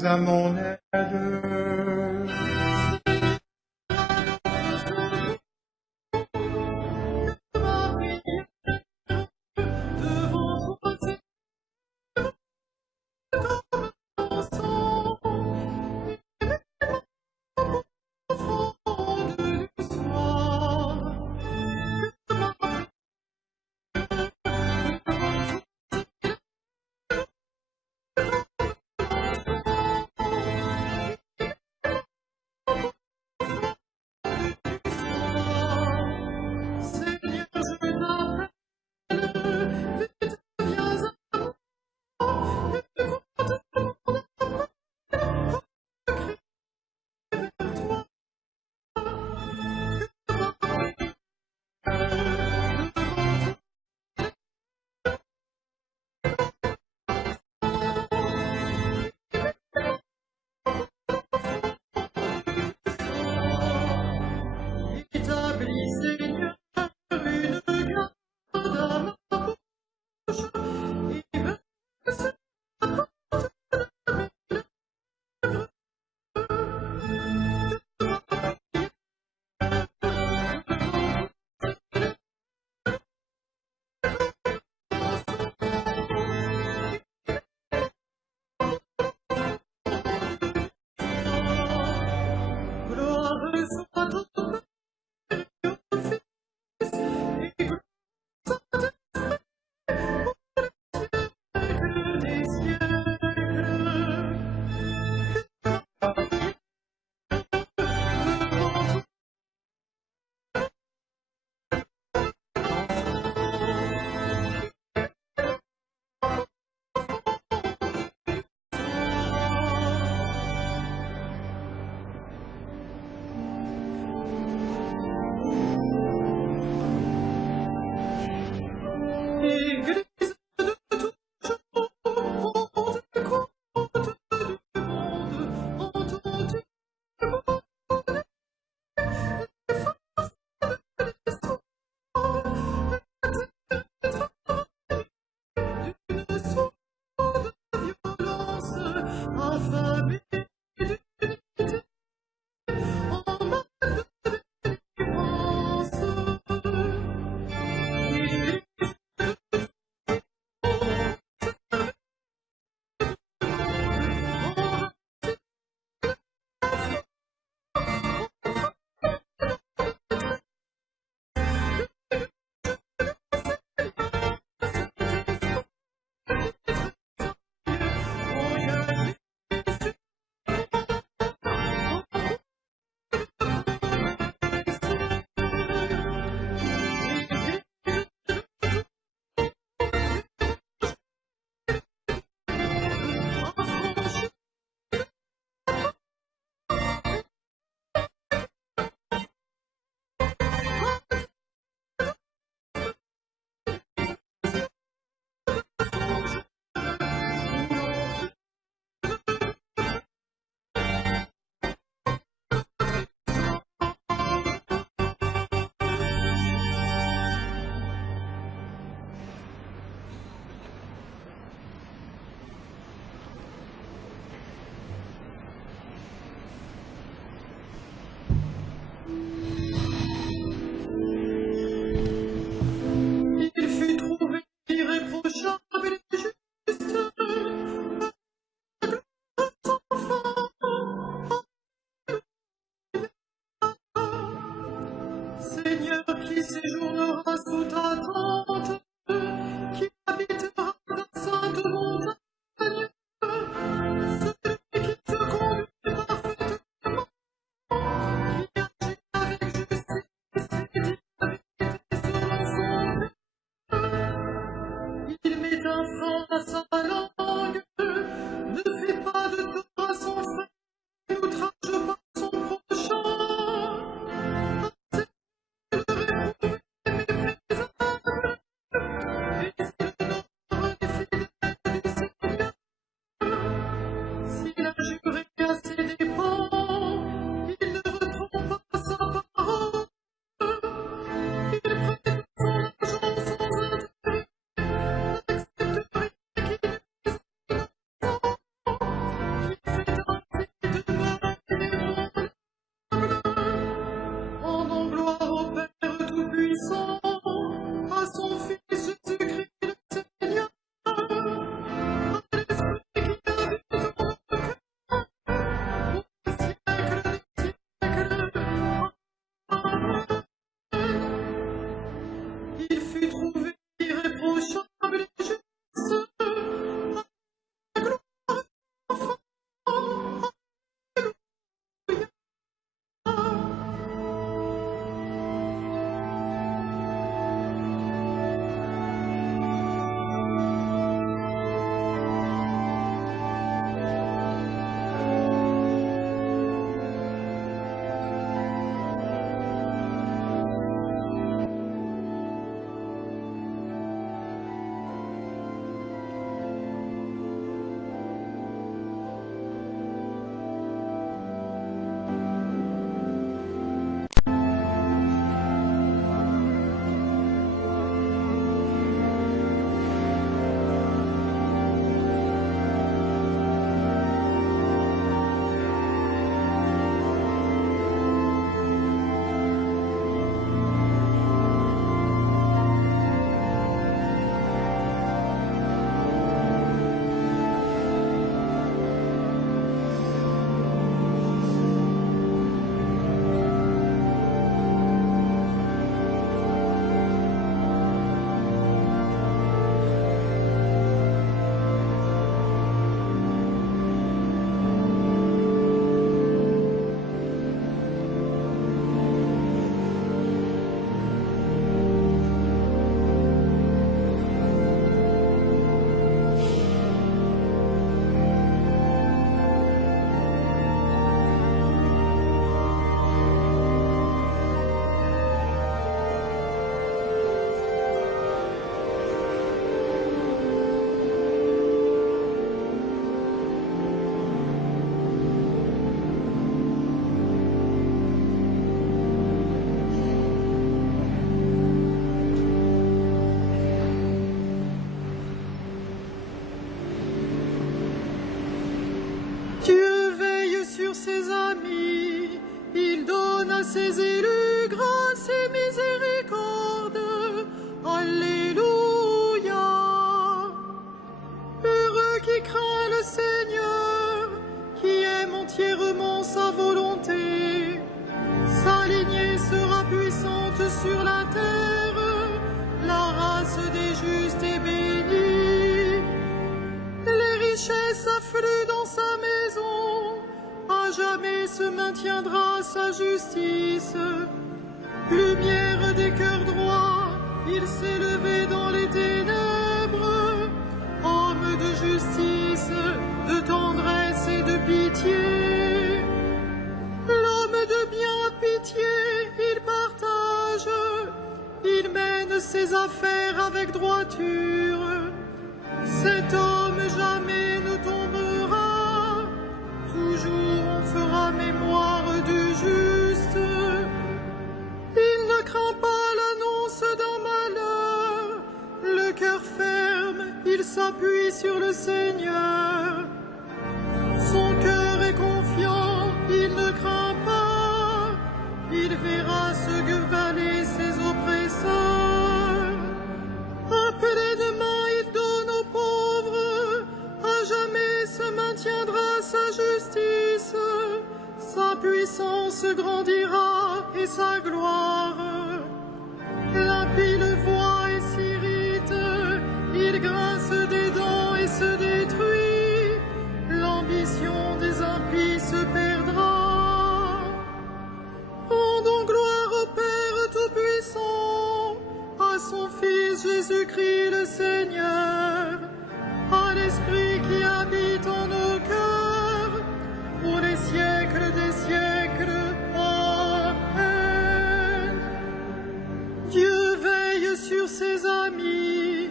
à mon aide. à ses élus grâce et miséricorde. Alléluia. Heureux qui craint le Seigneur, qui aime entièrement sa volonté. Sa lignée sera puissante sur la terre, la race des justes est bénie. Les richesses affluent dans sa maison, à jamais se maintiendra sa justice. Lumière des cœurs droits, il s'est levé dans les ténèbres. Homme de justice, de tendresse et de pitié. L'homme de bien pitié, il partage, il mène ses affaires avec droiture. Cet homme jamais ne tombera, toujours on fera mémoire du juste. Il ne craint pas l'annonce d'un malheur, le cœur ferme, il s'appuie sur le Seigneur. Son cœur est confiant, il ne craint pas, il verra ce que valaient ses oppresseurs. Appelé de main, il donne aux pauvres, à jamais se maintiendra sa justice. Sa puissance grandira et sa gloire. L'impie le voit et s'irrite, il grince des dents et se détruit. L'ambition des impies se perdra. Rendons gloire au Père Tout-Puissant, à son Fils Jésus-Christ le Seigneur, à l'Esprit qui habite en nos cœurs, pour les siècles des siècles. Amen. Dieu veille sur ses amis,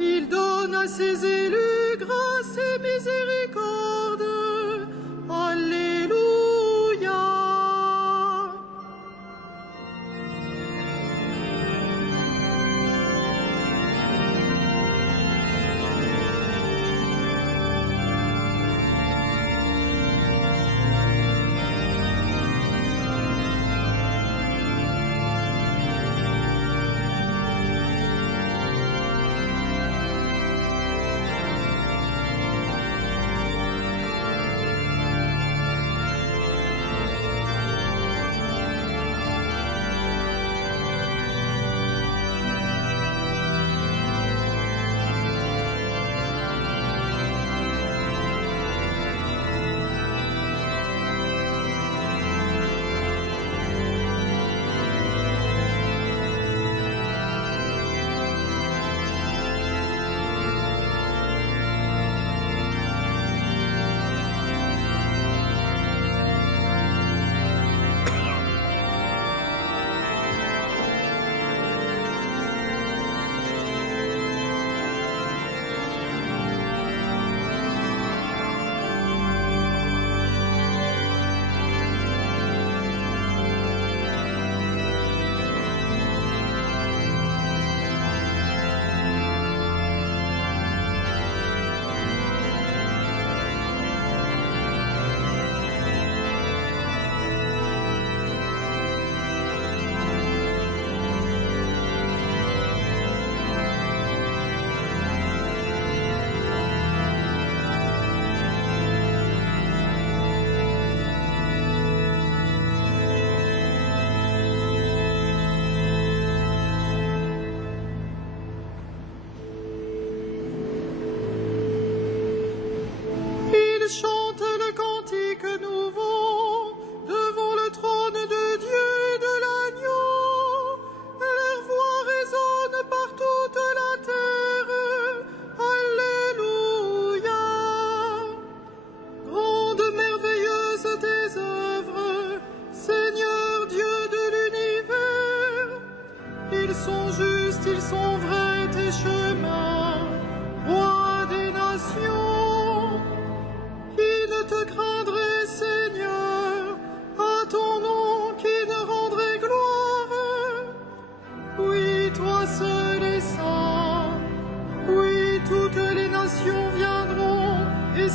il donne à ses élus grâce et miséricorde. Alléluia.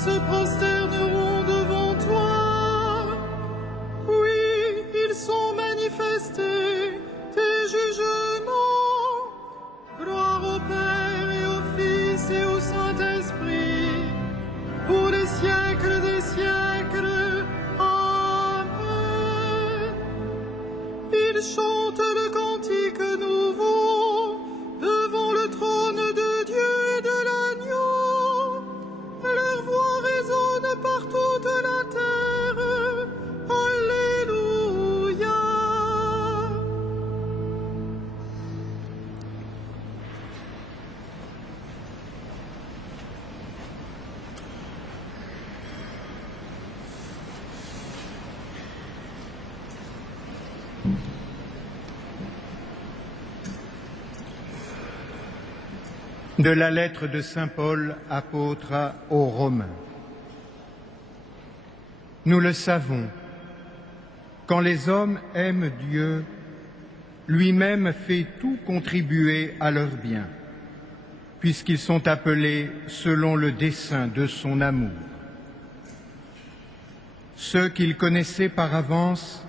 se prosterneront devant toi. Oui, ils sont magnifiques. Ils chantent le cantique nouveau devant le trône de Dieu et de l'agneau. Leur voix résonne par toute la terre. Alléluia. De la lettre de saint Paul, apôtre aux Romains. Nous le savons, quand les hommes aiment Dieu, lui-même fait tout contribuer à leur bien, puisqu'ils sont appelés selon le dessein de son amour. Ceux qu'il connaissait par avance,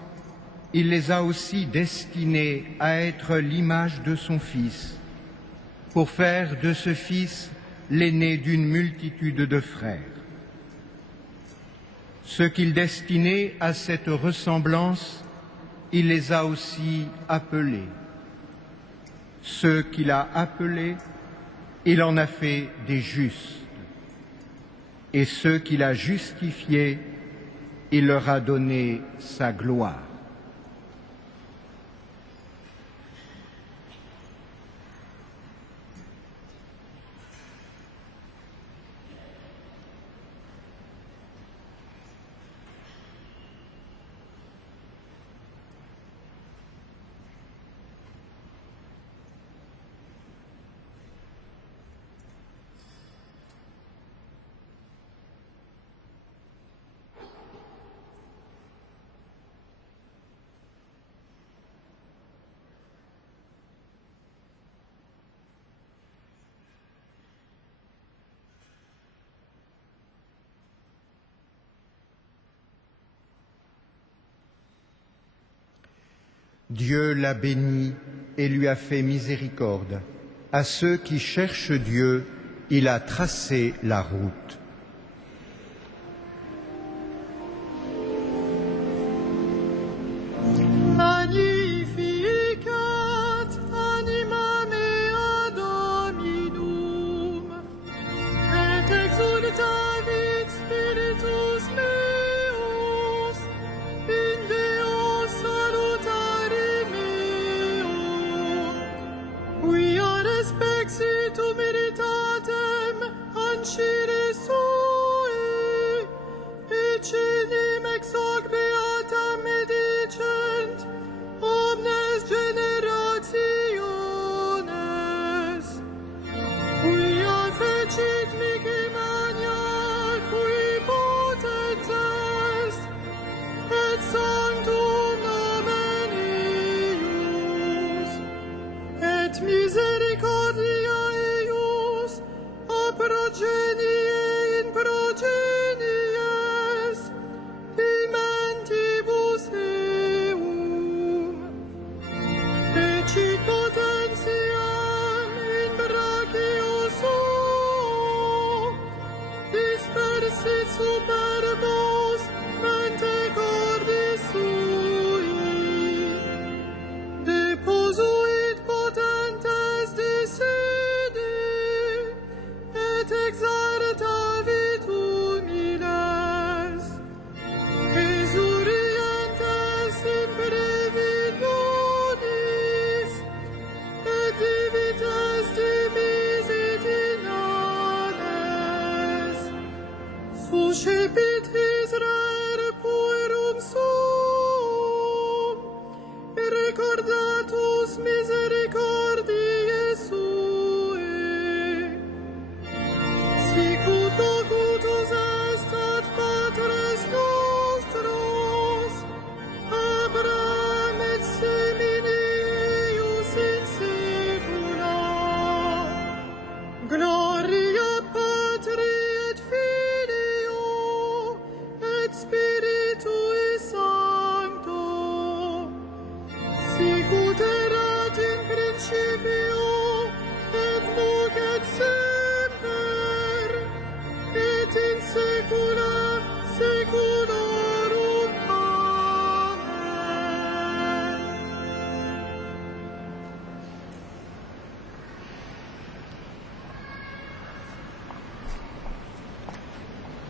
il les a aussi destinés à être l'image de son Fils, pour faire de ce Fils l'aîné d'une multitude de frères. Ceux qu'il destinait à cette ressemblance, il les a aussi appelés. Ceux qu'il a appelés, il en a fait des justes. Et ceux qu'il a justifiés, il leur a donné sa gloire. Dieu l'a béni et lui a fait miséricorde. À ceux qui cherchent Dieu, il a tracé la route. Magnificat animam mea Dominum, et exultavit spiritus meus, in Deo salutari meo, quia respexit humilitatem ancire sum.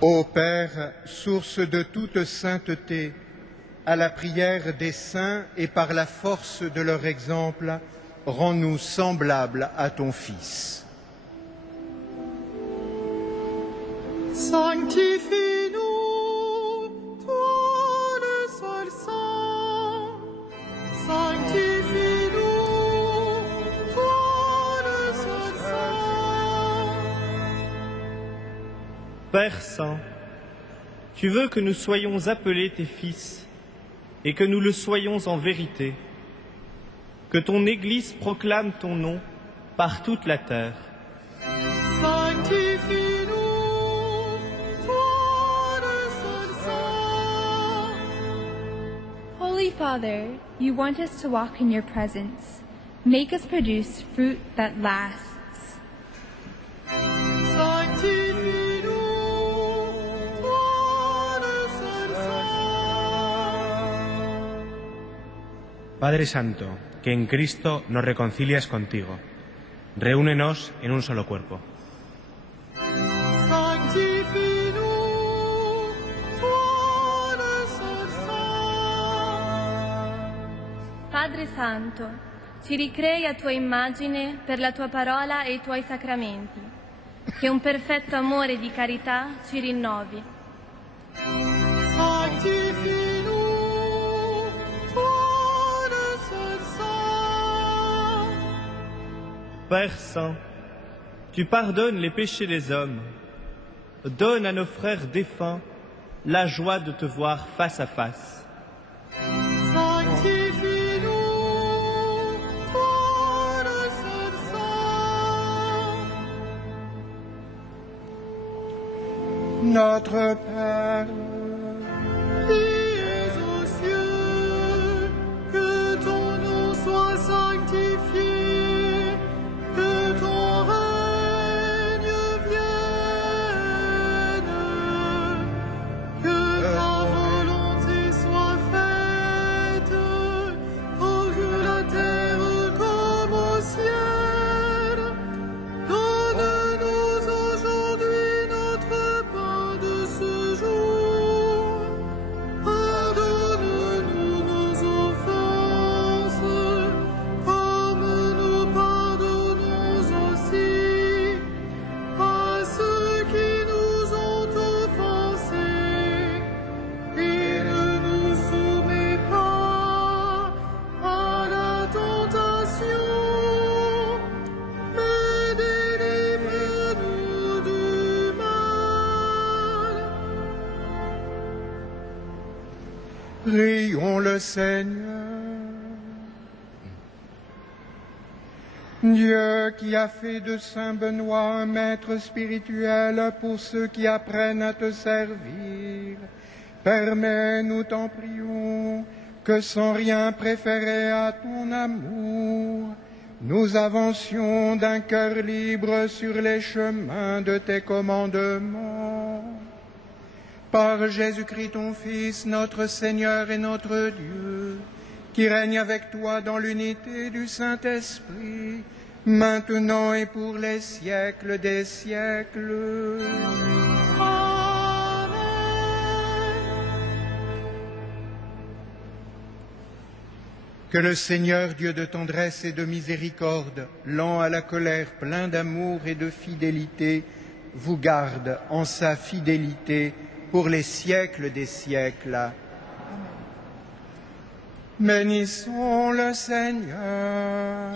Ô Père, source de toute sainteté, à la prière des saints et par la force de leur exemple, rends-nous semblables à ton Fils. Sanctifie-nous, toi le seul saint. Sanctifie-nous, toi le seul saint. Père Saint, tu veux que nous soyons appelés tes fils et que nous le soyons en vérité, que ton Église proclame ton nom par toute la terre. Sanctifie-nous, toi le seul saint. Holy Father, you want us to walk in your presence. Make us produce fruit that lasts. Sanctifie-nous, toi le seul saint. Padre Santo, que en Cristo nos reconcilias contigo, reúnenos en un solo cuerpo. Sanctifie-nous, toi le seul saint. Padre Santo, ci ricrei a tua immagine per la tua parola e i tuoi sacramenti, che un perfetto amore di carità ci rinnovi. Sanctifie-nous, toi le seul saint. Père Saint, tu pardonnes les péchés des hommes. Donne à nos frères défunts la joie de te voir face à face. Sanctifie-nous, toi le seul saint. Notre Père, Qui es aux cieux, que ton nom soit sanctifié, que ton règne vienne, que ta volonté soit faite, sur la terre comme au ciel. Donne-nous aujourd'hui notre pain de ce jour. Pardonne-nous nos offenses, comme nous pardonnons aussi à ceux qui nous ont offensés. Et ne nous soumets pas à la tentation, mais délivre-nous du mal. prions le Seigneur. Dieu qui a fait de Saint Benoît un maître spirituel pour ceux qui apprennent à te servir, permets, nous t'en prions, que sans rien préférer à ton amour, nous avancions d'un cœur libre sur les chemins de tes commandements. Par Jésus-Christ ton Fils, notre Seigneur et notre Dieu, qui règne avec toi dans l'unité du Saint-Esprit, maintenant et pour les siècles des siècles. Amen. Que le Seigneur, Dieu de tendresse et de miséricorde, lent à la colère, plein d'amour et de fidélité, vous garde en sa fidélité pour les siècles des siècles. Amen. Bénissons le Seigneur.